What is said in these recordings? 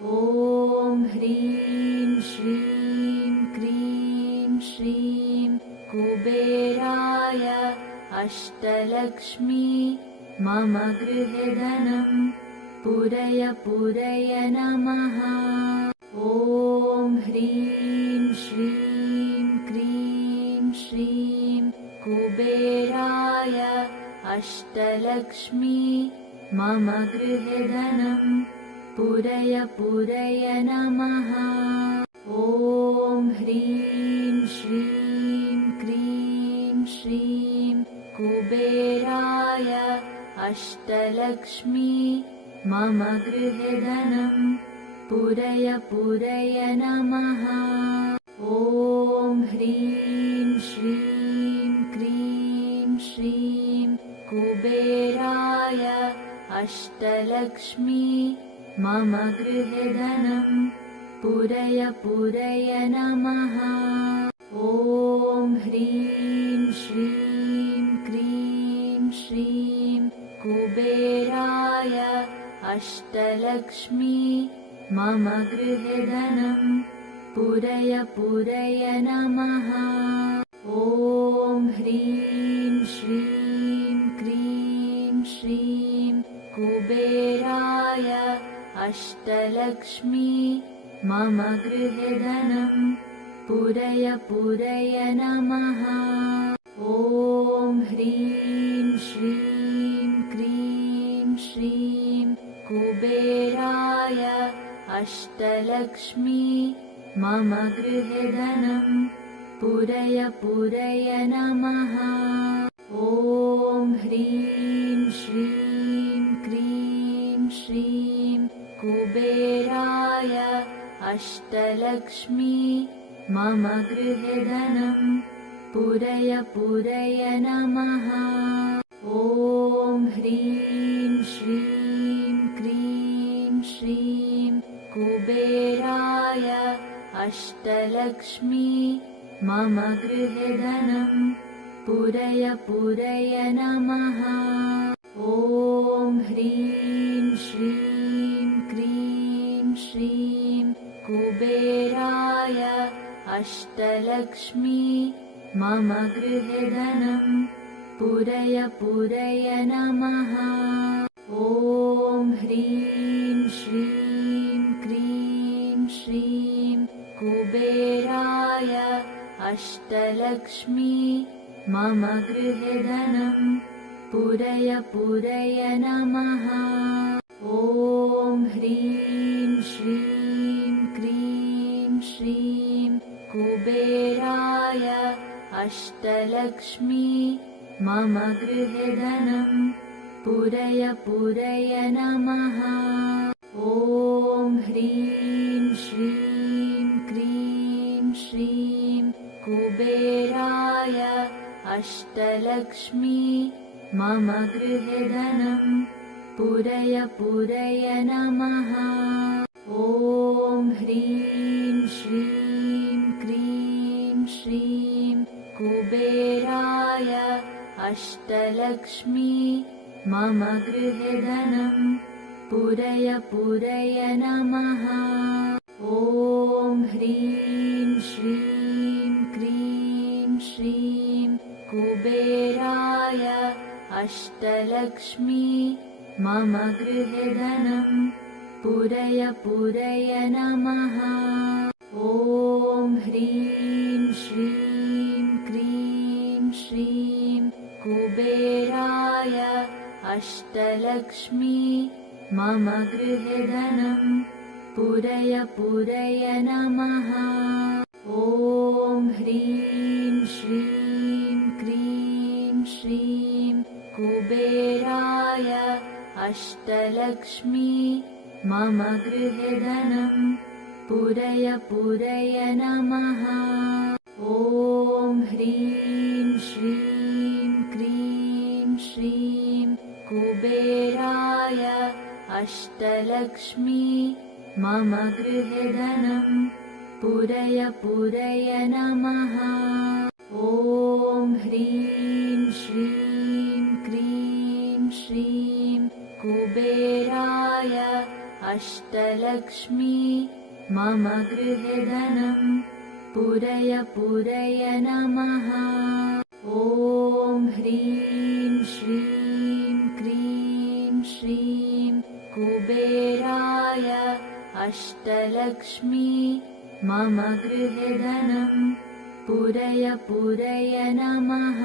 ॐ ह्रीं श्रीं क्रीं श्रीं कुबेराय अष्टलक्ष्मी मम गृहे धनं पूरय पूरय नमः। ॐ ह्रीं श्रीं क्रीं श्रीं कुबेराय अष्टलक्ष्मी मम गृहे धनं पूरय पूरय नमः। ॐ ह्रीं श्रीं क्रीं श्रीं कुबेराय अष्टलक्ष्मी मम गृहे धनं पूरय पूरय नमः। ॐ ह्रीं श्रीं क्रीं श्रीं कुबेराय अष्टलक्ष्मी मम गृहे धनं पूरय पूरय नमः। ॐ ह्रीं श्रीं क्रीं श्रीं कुबेराय अष्टलक्ष्मी मम गृहे धनं पूरय पूरय नमः। ॐ ह्रीं श्रीं क्रीं श्रीं कुबेराय अष्टलक्ष्मी मम गृहे धनं पूरय पूरय नमः। ॐ ह्रीं श्रीं क्रीं श्रीं कुबेराय अष्टलक्ष्मी मम गृहे धनं पूरय पूरय नमः। ॐ ह्रीं श्रीं क्रीं श्रीं कुबेराय अष्टलक्ष्मी मम गृहे धनं पूरय पूरय नमः। ॐ ह्रीं श्रीं क्रीं श्रीं कुबेराय अष्टलक्ष्मी मम गृहे धनं पूरय पूरय नमः। ॐ ह्रीं श्रीं क्रीं श्रीं कुबेराय अष्टलक्ष्मी मम गृहे धनं पूरय पूरय नमः। ॐ ह्रीं श्रीं क्रीं श्रीं कुबेराय अष्टलक्ष्मी मम गृहे धनं पूरय पूरय नमः। ॐ ह्रीं श्रीं क्रीं श्रीं कुबेराय अष्टलक्ष्मी मम गृहे धनं पूरय पूरय नमः। ॐ ह्रीं श्रीं क्रीं श्रीं कुबेराय अष्टलक्ष्मी मम गृहे धनं पूरय पूरय नमः। ॐ ह्रीं श्रीं क्रीं श्रीं कुबेराय अष्टलक्ष्मी मम गृहे धनं पूरय पूरय नमः। ॐ ह्रीं श्रीं क्रीं श्रीं कुबेराय अष्टलक्ष्मी मम गृहे धनं पूरय पूरय नमः। ॐ ह्रीं श्रीं क्रीं श्रीं कुबेराय अष्टलक्ष्मी मम गृहे धनं पूरय पूरय नमः। ॐ ह्रीं श्रीं क्रीं श्रीं कुबेराय अष्टलक्ष्मी मम गृहे धनं पूरय पूरय नमः। ॐ ह्रीं श्रीं क्रीं श्रीं कुबेराय अष्टलक्ष्मी मम गृहे धनं पूरय पूरय नमः। ॐ ह्रीं श्रीं क्रीं श्रीं कुबेराय अष्टलक्ष्मी मम गृहे धनं पूरय पूरय नमः। ॐ ह्रीं श्रीं क्रीं श्रीं कुबेराय अष्टलक्ष्मी मम गृहे धनं पूरय पूरय नमः।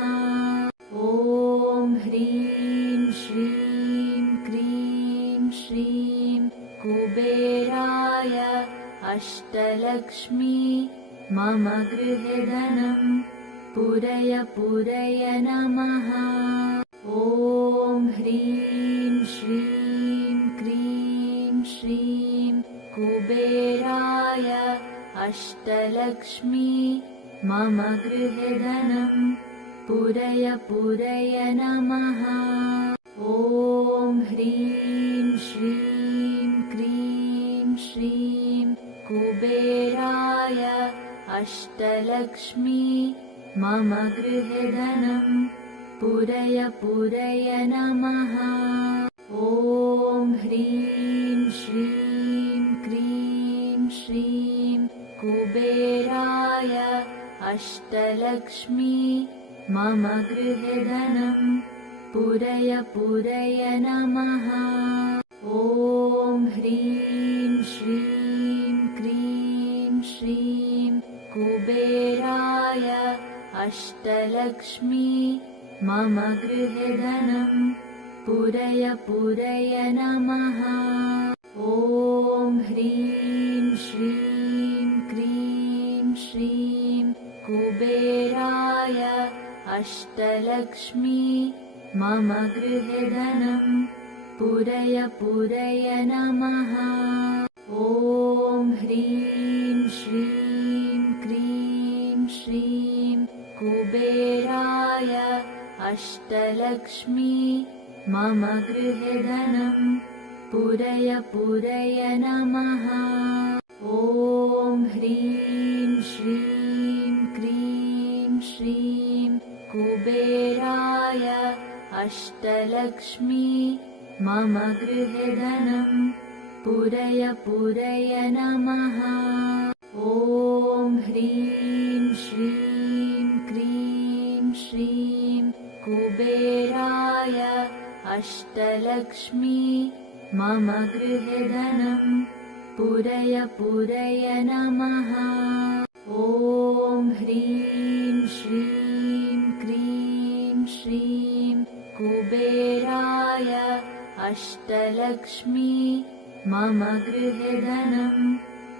ॐ ह्रीं श्रीं क्रीं श्रीं कुबेराय अष्टलक्ष्मी मम गृहे धनं पूरय पूरय नमः। ॐ ह्रीं श्रीं क्रीं श्रीं कुबेराय अष्टलक्ष्मी मम गृहे धनं पूरय पूरय नमः। ॐ ह्रीं श्रीं क्रीं श्रीं कुबेराय अष्टलक्ष्मी मम गृहे धनं पूरय पूरय नमः। ॐ ह्रीं श्रीं क्रीं श्रीं कुबेराय अष्टलक्ष्मी मम गृहे धनं पूरय पूरय नमः। ॐ ह्रीं श्रीं क्रीं श्रीं कुबेराय अष्टलक्ष्मी मम गृहे धनं पूरय पूरय नमः। ॐ ह्रीं श्रीं क्रीं श्रीं कुबेराय अष्टलक्ष्मी मम गृहे धनं पूरय पूरय नमः। ॐ ह्रीं श्रीं क्रीं श्रीं कुबेराय अष्टलक्ष्मी मम गृहे धनं पूरय पूरय नमः। ॐ ह्रीं श्रीं क्रीं श्रीं कुबेराय अष्टलक्ष्मी मम गृहे धनं पूरय पूरय नमः। ॐ ह्रीं श्रीं क्रीं श्रीं कुबेराय अष्टलक्ष्मी मम गृहे धनं पूरय पूरय नमः। ॐ ह्रीं श्रीं क्रीं श्रीं कुबेराय अष्टलक्ष्मी मम गृहे धनं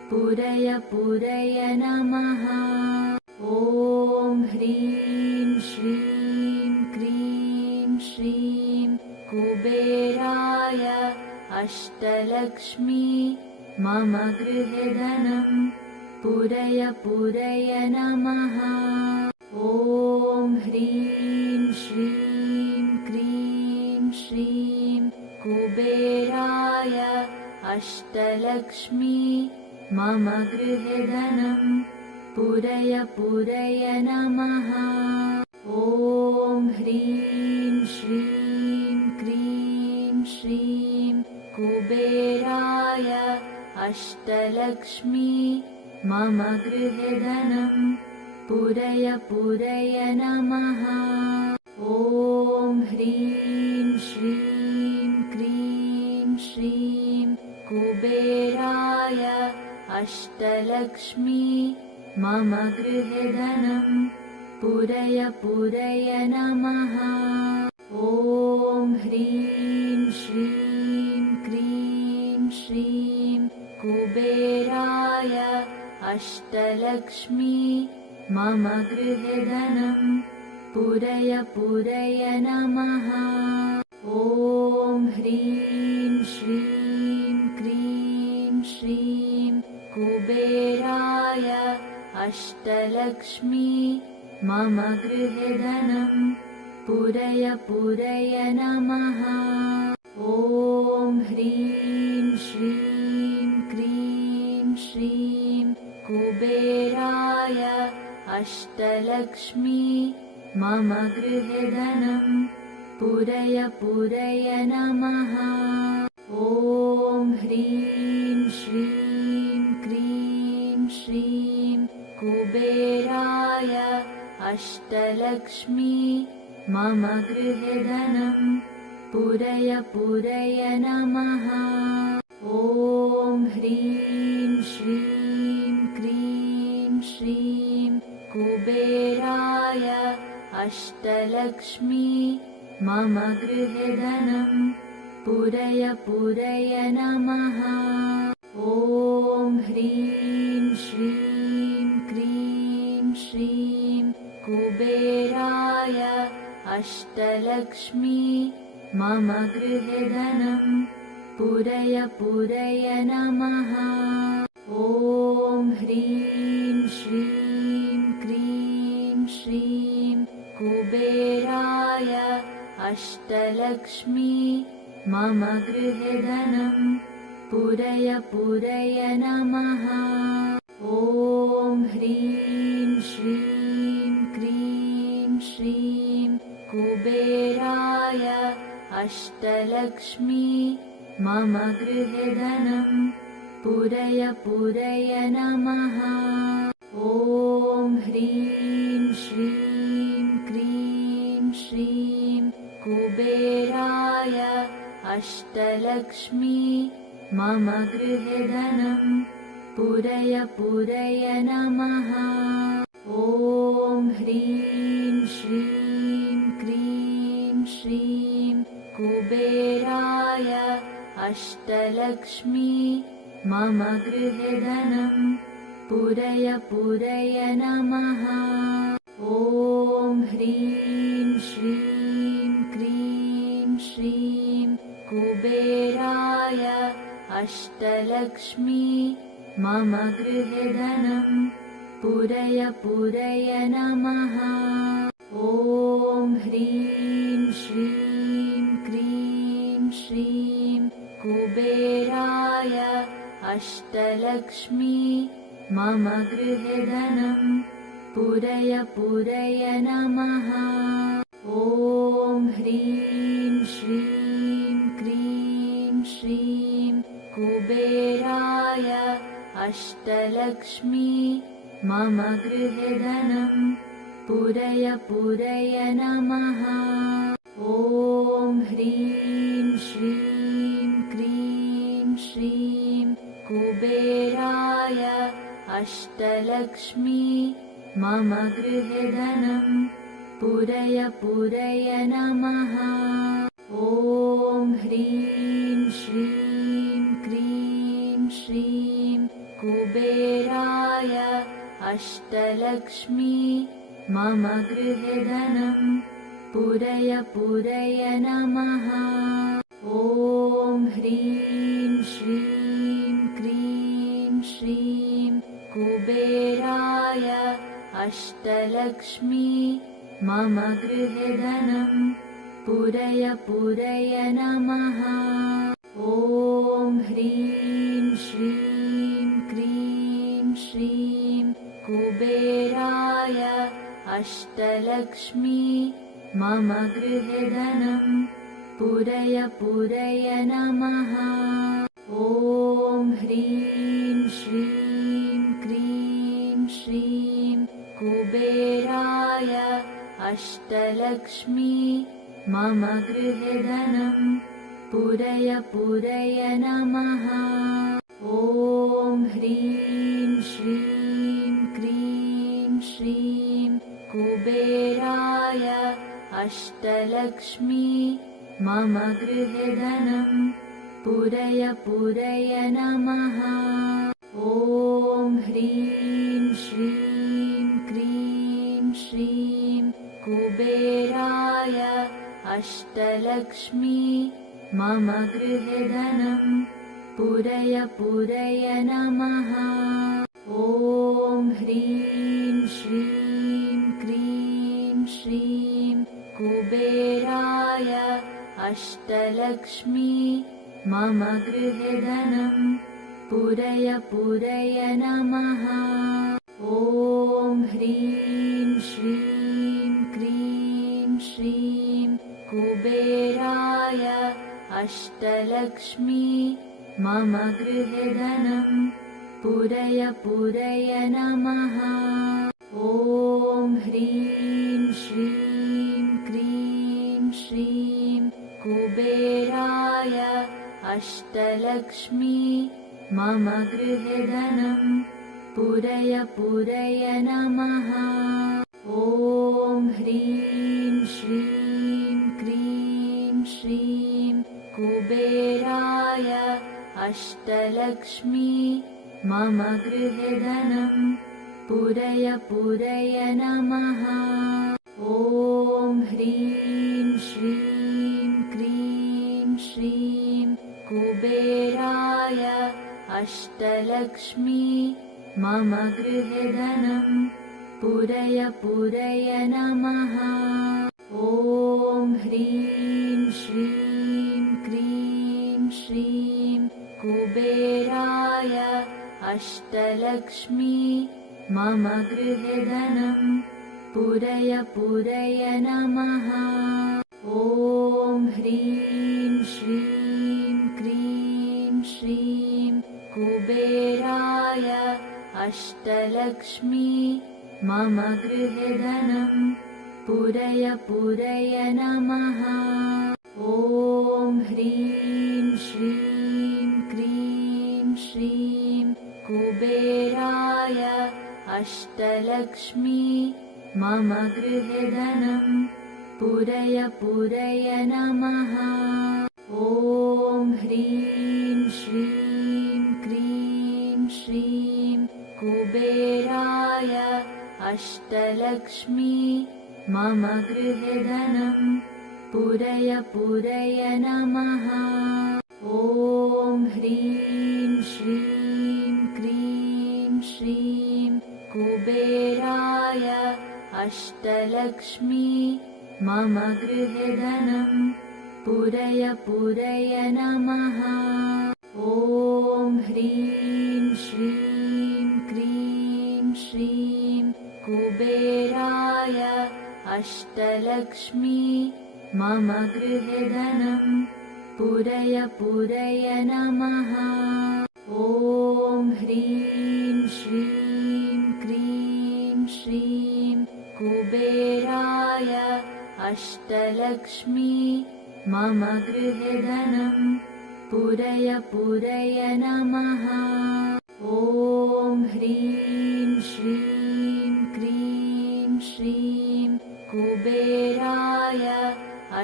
पूरय पूरय नमः। ॐ ह्रीं श्रीं क्रीं श्रीं कुबेराय अष्टलक्ष्मी मम गृहे धनं पूरय पूरय नमः। ॐ ह्रीं श्रीं क्रीं श्रीं कुबेराय अष्टलक्ष्मी मम गृहे धनं पूरय पूरय नमः। ॐ ह्रीं श्रीं क्रीं श्रीं कुबेराय अष्टलक्ष्मी मम गृहे धनं पूरय पूरय नमः। ॐ ह्रीं श्रीं क्रीं श्रीं कुबेराय अष्टलक्ष्मी मम गृहे धनं पूरय पूरय नमः। ॐ ह्रीं श्रीं क्रीं श्रीं कुबेराय अष्टलक्ष्मी मम गृहे धनं पूरय पूरय नमः। ॐ ह्रीं श्रीं क्रीं श्रीं कुबेराय अष्टलक्ष्मी मम गृहे धनं पूरय पूरय नमः। ॐ ह्रीं श्रीं क्रीं श्रीं कुबेराय अष्टलक्ष्मी मम गृहे धनं पूरय पूरय नमः। ॐ ह्रीं श्रीं कुबेराय अष्टलक्ष्मी मम गृहे धनं पूरय पूरय नमः। ॐ ह्रीं श्रीं क्रीं श्रीं कुबेराय अष्टलक्ष्मी मम गृहे धनं पूरय पूरय नमः। ॐ ह्रीं श्रीं क्रीं श्रीं कुबेराय अष्टलक्ष्मी मम गृहे धनं पूरय पूरय नमः। ॐ ह्रीं श्रीं क्रीं श्रीं कुबेराय अष्टलक्ष्मी मम गृहे धनं पूरय पूरय नमः। ॐ ह्रीं श्रीं क्रीं श्रीं कुबेराय अष्टलक्ष्मी मम गृहे धनं पूरय पूरय नमः। ॐ ह्रीं श्रीं क्रीं श्रीं कुबेराय अष्टलक्ष्मी मम गृहे धनं पूरय पूरय नमः। ॐ ह्रीं श्रीं क्रीं श्रीं कुबेराय अष्टलक्ष्मी मम गृहे धनं पूरय पूरय नमः। ॐ ह्रीं श्रीं क्रीं श्रीं कुबेराय अष्टलक्ष्मी मम गृहे धनं पूरय पूरय नमः। ॐ ह्रीं श्रीं क्रीं श्रीं कुबेराय अष्टलक्ष्मी मम गृहे धनं पूरय पूरय नमः। ॐ ह्रीं श्रीं क्रीं श्रीं कुबेराय अष्टलक्ष्मी मम गृहे धनं पूरय पूरय नमः। ॐ ह्रीं श्रीं क्रीं श्रीं कुबेराय अष्टलक्ष्मी मम गृहे धनं पूरय पूरय नमः। ॐ ह्रीं श्रीं क्रीं श्रीं कुबेराय अष्टलक्ष्मी मम गृहे धनं पूरय पूरय नमः। ॐ ह्रीं श्रीं क्रीं श्रीं कुबेराय अष्टलक्ष्मी मम गृहे धनं पूरय पूरय नमः। ॐ ह्रीं श्रीं क्रीं श्रीं कुबेराय अष्टलक्ष्मी मम गृहे धनं पूरय पूरय नमः। ॐ ह्रीं श्रीं क्रीं श्रीं कुबेराय अष्टलक्ष्मी मम गृहे धनं पूरय पूरय नमः। ॐ ह्रीं श्रीं क्रीं श्रीं कुबेराय अष्टलक्ष्मी मम गृहे धनं पूरय पूरय नमः। ॐ ह्रीं श्रीं क्रीं श्रीं कुबेराय अष्टलक्ष्मी मम गृहे धनं पूरय पूरय नमः। ॐ ह्रीं श्रीं क्रीं श्रीं कुबेराय अष्टलक्ष्मी मम गृहे धनं पूरय पूरय नमः। ॐ ह्रीं श्रीं क्रीं श्रीं कुबेराय अष्टलक्ष्मी मम गृहे धनं पुरय पुरय नमः। ॐ ह्रीं श्रीं क्रीं श्रीं कुबेराय अष्टलक्ष्मी मम गृहे धनं पुरय पुरय नमः। ॐ ह्रीं श्रीं क्रीं श्रीं कुबेराय अष्टलक्ष्मी मम गृहे धनं पुरय पुरय नमः। ॐ ह्रीं श्रीं क्रीं श्रीं कुबेराय अष्टलक्ष्मी मम गृहे धनं पुरय पुरय नमः। ॐ ह्रीं श्रीं क्रीं श्रीं कुबेराय अष्टलक्ष्मी मम गृहे धनं पुरय पुरय नमः। ॐ ह्रीं श्रीं क्रीं श्रीं कुबेराय अष्टलक्ष्मी मम गृहे धनं पुरय पुरय नमः। ॐ ह्रीं श्रीं क्रीं श्रीं कुबेराय अष्टलक्ष्मी मम गृहे धनं पुरय पुरय नमः। ॐ ह्रीं श्रीं क्रीं श्रीं कुबेराय अष्टलक्ष्मी मम गृहे धनं पुरय पुरय नमः। ॐ ह्रीं श्रीं क्रीं श्रीं कुबेराय अष्टलक्ष्मी मम गृहे धनं पुरय पुरय नमः। ॐ ह्रीं श्रीं क्रीं श्रीं कुबेराय अष्टलक्ष्मी मम गृहे धनं पुरय पुरय नमः। ॐ ह्रीं श्रीं क्रीं श्रीं कुबेराय अष्टलक्ष्मी मम गृहे धनं पुरय पुरय नमः। ॐ ह्रीं श्रीं क्रीं श्रीं कुबेराय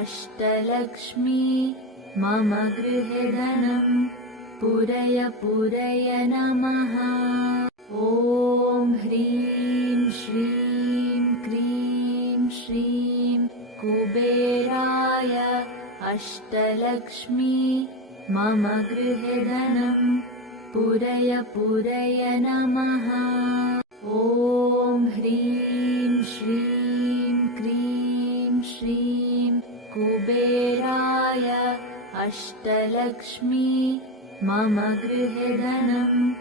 अष्टलक्ष्मी मम गृहे धनं पुरय पुरय नमः। ॐ ह्रीं श्रीं क्रीं श्रीं कुबेराय अष्टलक्ष्मी मम गृहे धनं पुरय पुरय नमः। ॐ ह्रीं श्रीं क्रीं श्रीं कुबेराय अष्टलक्ष्मी मम गृहे धनं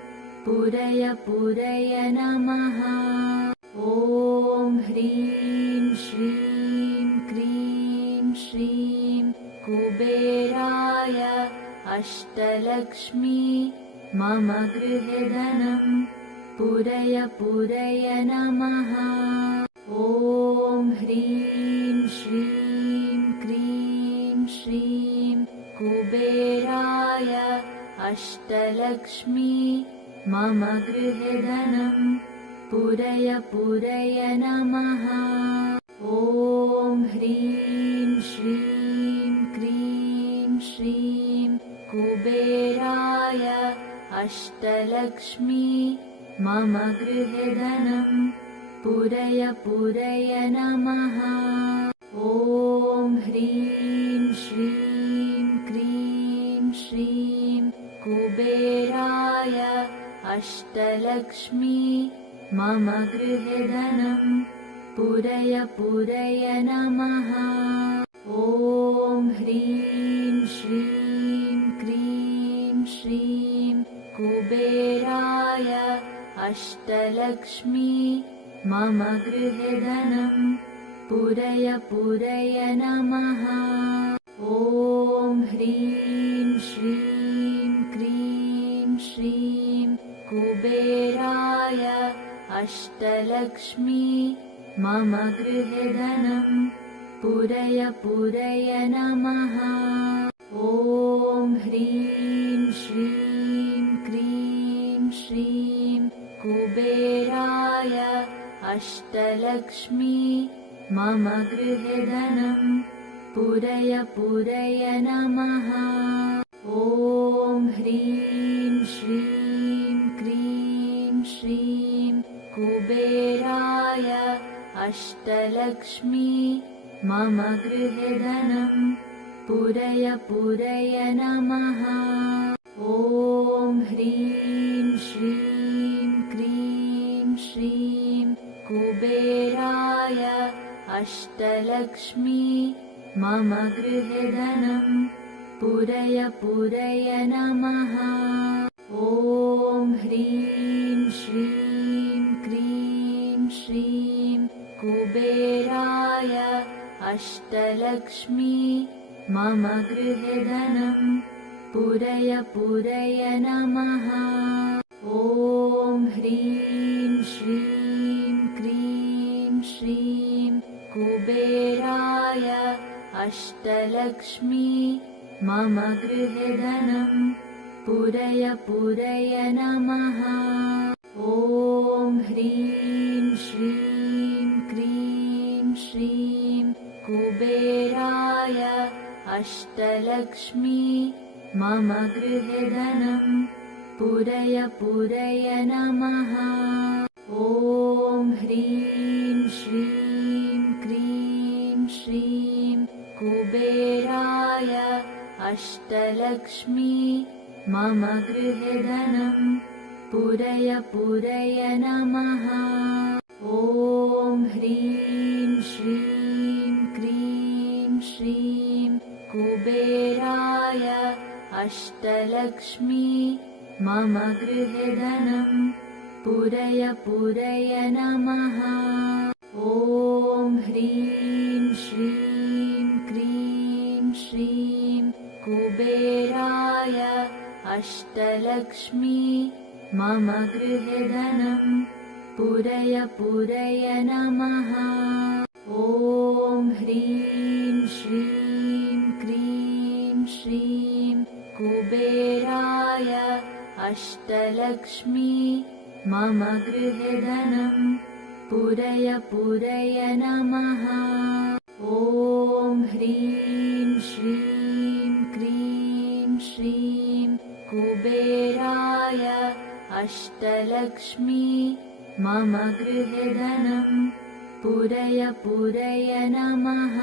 पुरय पुरय नमः। ॐ ह्रीं श्रीं क्रीं श्रीं कुबेराय अष्टलक्ष्मी मम गृहे धनं पुरय पुरय नमः। ॐ ह्रीं श्रीं क्रीं श्रीं कुबेराय अष्टलक्ष्मी मम गृहे धनं पुरय पुरय नमः। ॐ ह्रीं श्रीं क्रीं श्रीं कुबेराय अष्टलक्ष्मी मम गृहे धनं पुरय पुरय नमः। ॐ ह्रीं श्रीं क्रीं श्रीं कुबेराय अष्टलक्ष्मी मम गृहे धनं पुरय पुरय नमः। ॐ ह्रीं श्रीं क्रीं श्रीं कुबेराय अष्टलक्ष्मी मम गृहे धनं पुरय पुरय नमः। ॐ ह्रीं श्रीं क्रीं श्रीं कुबेराय कुबेराय अष्टलक्ष्मी मम गृहे धनं पूरय पूरय नमः। ॐ ह्रीं श्रीं क्रीं श्रीं कुबेराय अष्टलक्ष्मी मम गृहे धनं पूरय पूरय नमः। ॐ ह्रीं श्रीं क्रीं श्रीं कुबेराय अष्टलक्ष्मी मम गृहे धनं पूरय पूरय नमः। ॐ ह्रीं श्रीं क्रीं श्रीं कुबेराय अष्टलक्ष्मी मम गृहे धनं पूरय पूरय नमः। ॐ ह्रीं श्रीं क्रीं श्रीं कुबेराय अष्टलक्ष्मी मम गृहे धनं पूरय पूरय नमः। ॐ ह्रीं श्रीं क्रीं श्रीं कुबेराय अष्टलक्ष्मी मम गृहे धनं पूरय पूरय नमः। ॐ ह्रीं श्रीं क्रीं श्रीं कुबेराय अष्टलक्ष्मी मम गृहे धनं पूरय पूरय नमः। ॐ ह्रीं श्रीं क्रीं श्रीं कुबेराय अष्टलक्ष्मी मम गृहे धनं पूरय पूरय नमः। ॐ ह्रीं श्रीं क्रीं श्रीं कुबेराय अष्टलक्ष्मी मम गृहे धनं पूरय पूरय नमः। ॐ ह्रीं श्रीं क्रीं श्रीं कुबेराय अष्टलक्ष्मी मम गृहे धनं पूरय पूरय नमः। ॐ ह्रीं श्रीं क्रीं श्रीं कुबेराय अष्टलक्ष्मी मम गृहे धनं पूरय पूरय नमः। ॐ ह्रीं श्रीं क्रीं श्रीं कुबेराय अष्टलक्ष्मी मम गृहे धनं पूरय पूरय नमः।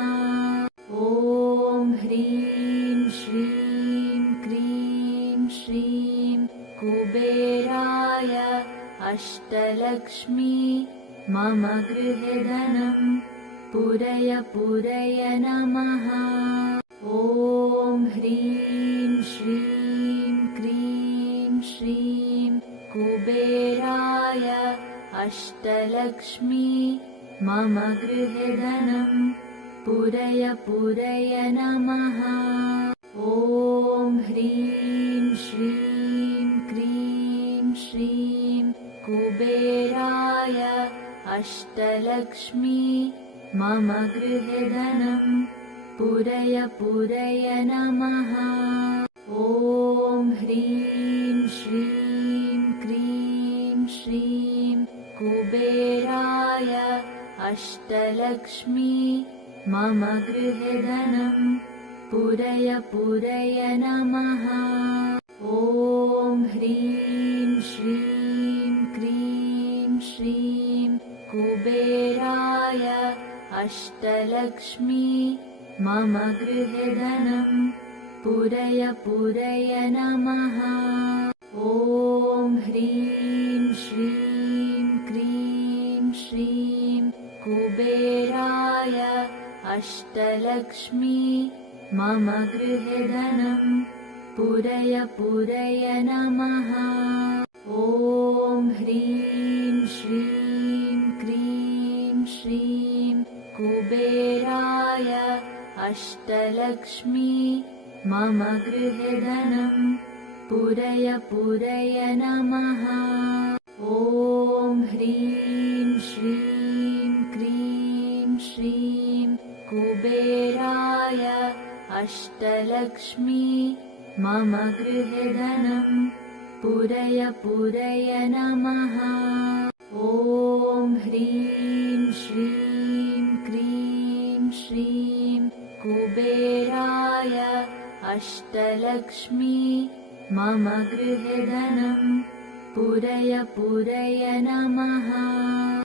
ॐ ह्रीं श्रीं क्रीं श्रीं कुबेराय अष्टलक्ष्मी मम गृहे धनं पूरय पूरय नमः। ॐ ह्रीं श्रीं क्रीं श्रीं कुबेराय अष्टलक्ष्मी मम गृहे धनं पूरय पूरय नमः। ॐ ह्रीं श्रीं क्रीं श्रीं कुबेराय अष्टलक्ष्मी मम गृहे धनं पूरय पूरय नमः। ॐ ह्रीं श्रीं क्रीं श्रीं कुबेराय अष्टलक्ष्मी मम गृहे धनं पूरय पूरय नमः। ॐ ह्रीं श्रीं क्रीं श्रीं कुबेराय अष्टलक्ष्मी मम गृहे धनं पूरय पूरय नमः। ॐ ह्रीं श्रीं क्रीं श्रीं कुबेराय अष्टलक्ष्मी मम गृहे धनं पूरय पूरय नमः। ॐ ह्रीं श्रीं क्रीं श्रीं कुबेराय अष्टलक्ष्मी मम गृहे धनं पूरय पूरय नमः। अष्टलक्ष्मी मम गृहे धनं पूरय पूरय नमः। ॐ ह्रीं श्रीं क्रीं श्रीं कुबेराय अष्टलक्ष्मी मम गृहे धनं पूरय पूरय नमः।